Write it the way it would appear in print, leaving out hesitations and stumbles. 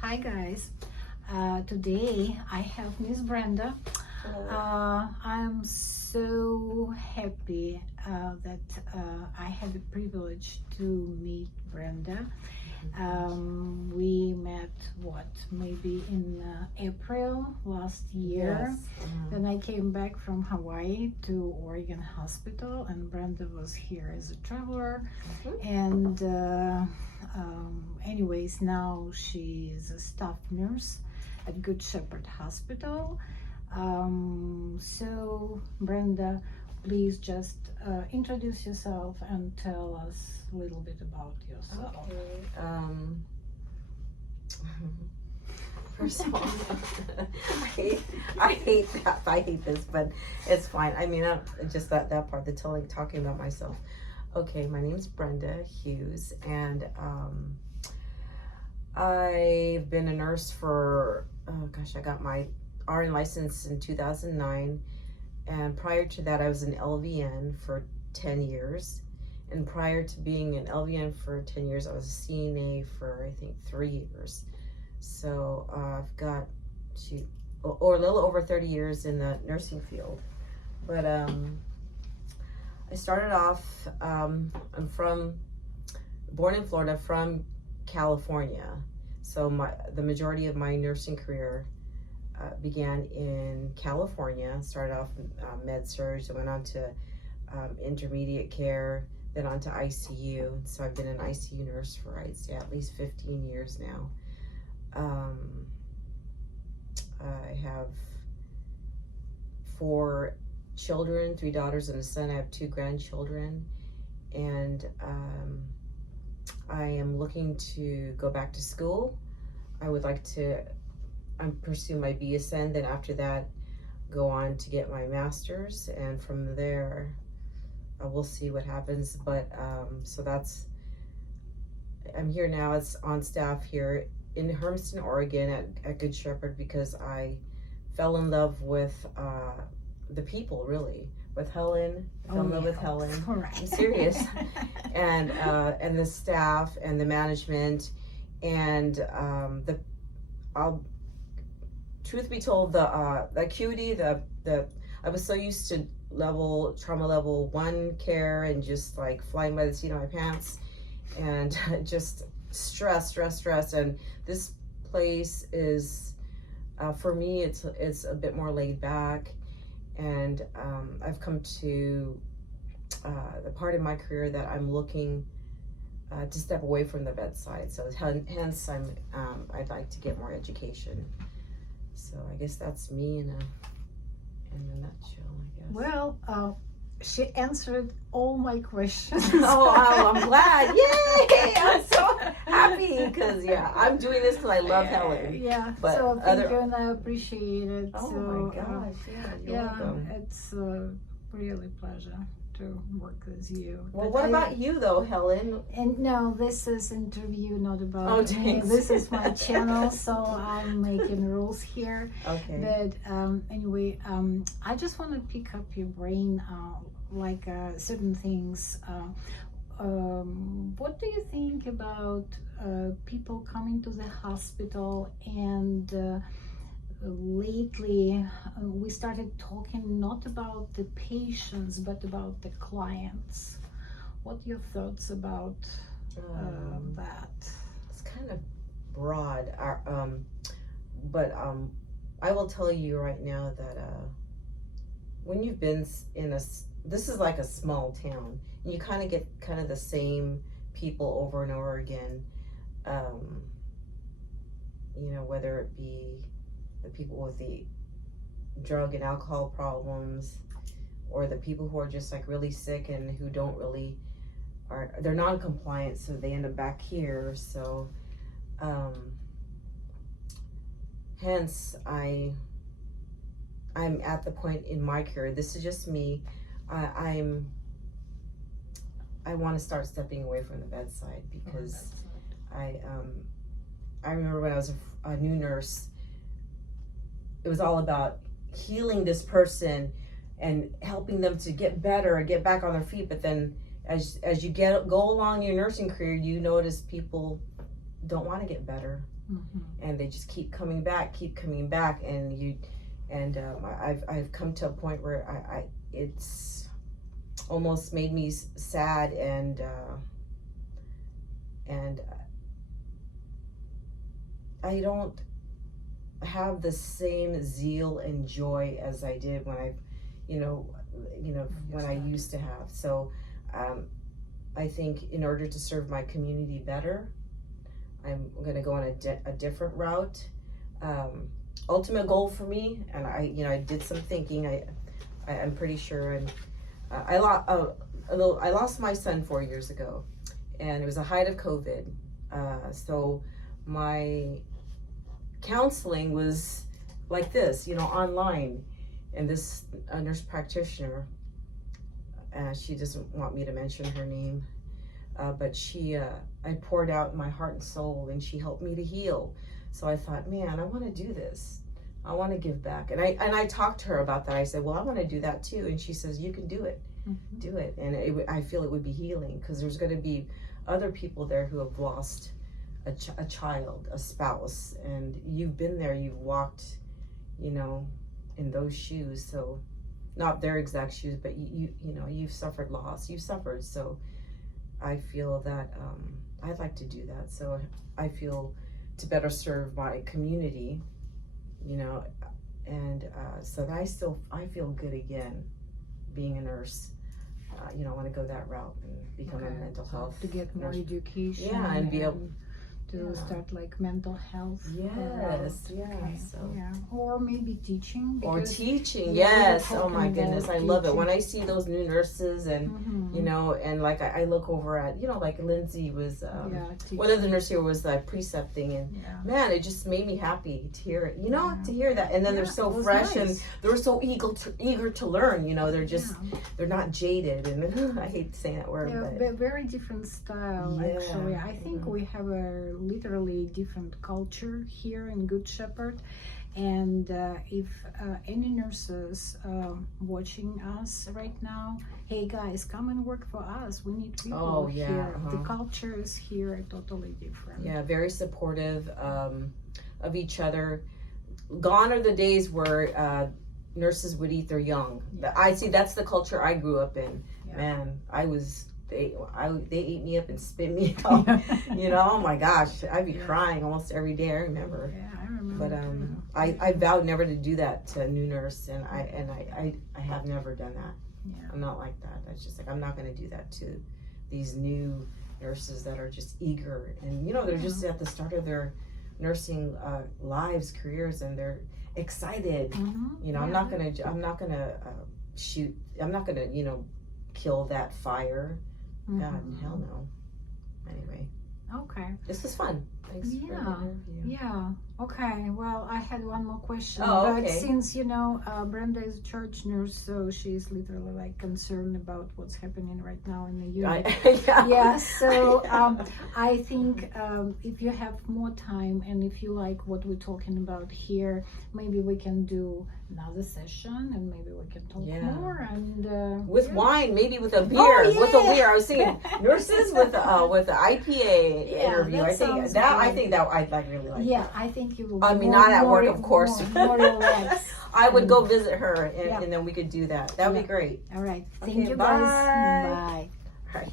Hi guys. Today I have Miss Brenda. I'm so happy that I had the privilege to meet Brenda. We met maybe in April last year. Yes. Then I came back from Hawaii to Oregon Hospital, and Brenda was here as a traveler. And anyways, now she is a staff nurse at Good Shepherd Hospital. So Brenda, please just introduce yourself and tell us a little bit about yourself. Okay. First of all, I hate this, but it's fine. I mean, just that part, talking about myself. Okay, my name's Brenda Hughes, and I've been a nurse for, I got my RN license in 2009, and prior to that I was an LVN for 10 years, and prior to being an LVN for 10 years I was a CNA for I think 3 years. So I've got a little over 30 years in the nursing field. But I started off, I'm born in Florida, from California, so the majority of my nursing career began in California. Started off med-surg, went on to intermediate care, then on to I.C.U. So I've been an I.C.U. nurse for, I'd say, at least 15 years now. I have 4 children, 3 daughters and a son. I have 2 grandchildren, and I am looking to go back to school. I would like to pursue my BSN, then after that go on to get my master's, and from there we'll see what happens. But so I'm here now as on staff here in Hermiston, Oregon at Good Shepherd, because I fell in love with the people, really, with Helen. I fell in love with Helen. Right. I'm serious. and the staff and the management, and truth be told, the acuity, I was so used to trauma level 1 care and just like flying by the seat of my pants, and just stress. And this place is, for me, it's a bit more laid back, and I've come to the part of my career that I'm looking to step away from the bedside. So hence I'd like to get more education. So I guess that's me in a nutshell, I guess. Well, she answered all my questions. I'm glad. Yay! I'm so happy because I'm doing this because I love Helen. Yeah. But so thank you, and I appreciate it. Oh so, my gosh! You're welcome. It's really a pleasure to work with you. Well, what about you though, Helen? And no, this is interview, not about me. Thanks. This is my channel, so I'm making rules here. Okay. But anyway, I just want to pick up your brain, certain things. What do you think about people coming to the hospital? And lately we started talking not about the patients but about the clients. What are your thoughts about that? It's kind of broad, but I will tell you right now that when you've been this is like a small town, and you kind of get the same people over and over again, whether it be the people with the drug and alcohol problems, or the people who are just like really sick and who don't really they're non-compliant, so they end up back here. So hence I'm at the point in my career, this is just me, I want to start stepping away from the bedside, because I remember when I was a new nurse, it was all about healing this person and helping them to get better and get back on their feet. But then as you go along your nursing career, you notice people don't want to get better. and they just keep coming back, and I've come to a point where it's almost made me sad, and I don't have the same zeal and joy as I did when when I used to have. So I think in order to serve my community better, I'm going to go on a different route. Ultimate goal for me, and I did some thinking. I'm pretty sure I lost my son 4 years ago, and it was the height of COVID. So my counseling was like this, online. And this nurse practitioner, she doesn't want me to mention her name, but I poured out my heart and soul, and she helped me to heal. So I thought, man, I want to do this. I want to give back. And I talked to her about that. I said, well, I want to do that too. And she says, you can do it. Do it. And I feel it would be healing, because there's going to be other people there who have lost a child, a spouse, and you've been there, you've walked, in those shoes. So not their exact shoes, but you've suffered loss, you've suffered. So I feel that I'd like to do that. So I feel to better serve my community, and so that I feel good again being a nurse. I want to go that route and become a mental health to get more nurse. education. Yeah, and be able to start like mental health. Yes, or maybe teaching. Or teaching, yes. Oh my goodness, I love it when I see those new nurses, and and like I look over at like Lindsay was one of the nurses here was like precepting, and man, it just made me happy to hear it. To hear that, and then they're so fresh, and they're so eager to learn. They're not jaded, and I hate saying that word, but very different style. Actually, I think we have a literally different culture here in Good Shepherd, and if any nurses watching us right now, hey guys, come and work for us, we need people here. The cultures here are totally different. Very supportive of each other. Gone are the days where nurses would eat their young. I see that's the culture I grew up in. Man, they ate me up and spit me out. Oh my gosh, I'd be crying almost every day. I remember. I remember. But I vowed never to do that to a new nurse, and I have never done that. I'm not like that. That's just like, I'm not going to do that to these new nurses that are just eager, and they're just at the start of their nursing lives, careers, and they're excited. I'm not gonna shoot. I'm not gonna kill that fire. God, hell no. Anyway. Okay. This was fun. Thanks for the interview. Okay. Well, I had one more question. But since Brenda is a church nurse, so she's literally like concerned about what's happening right now in the unit. So I think if you have more time, and if you like what we're talking about here, maybe we can do another session, and maybe we can talk more, and with wine, maybe with a beer. With a beer, I was thinking nurses with the IPA interview. I think that I'd really like. I think you will. I mean, not at work, of course. More relaxed. I would go visit her, and then we could do that. That would be great. All right. Thank you, guys. Bye. All right.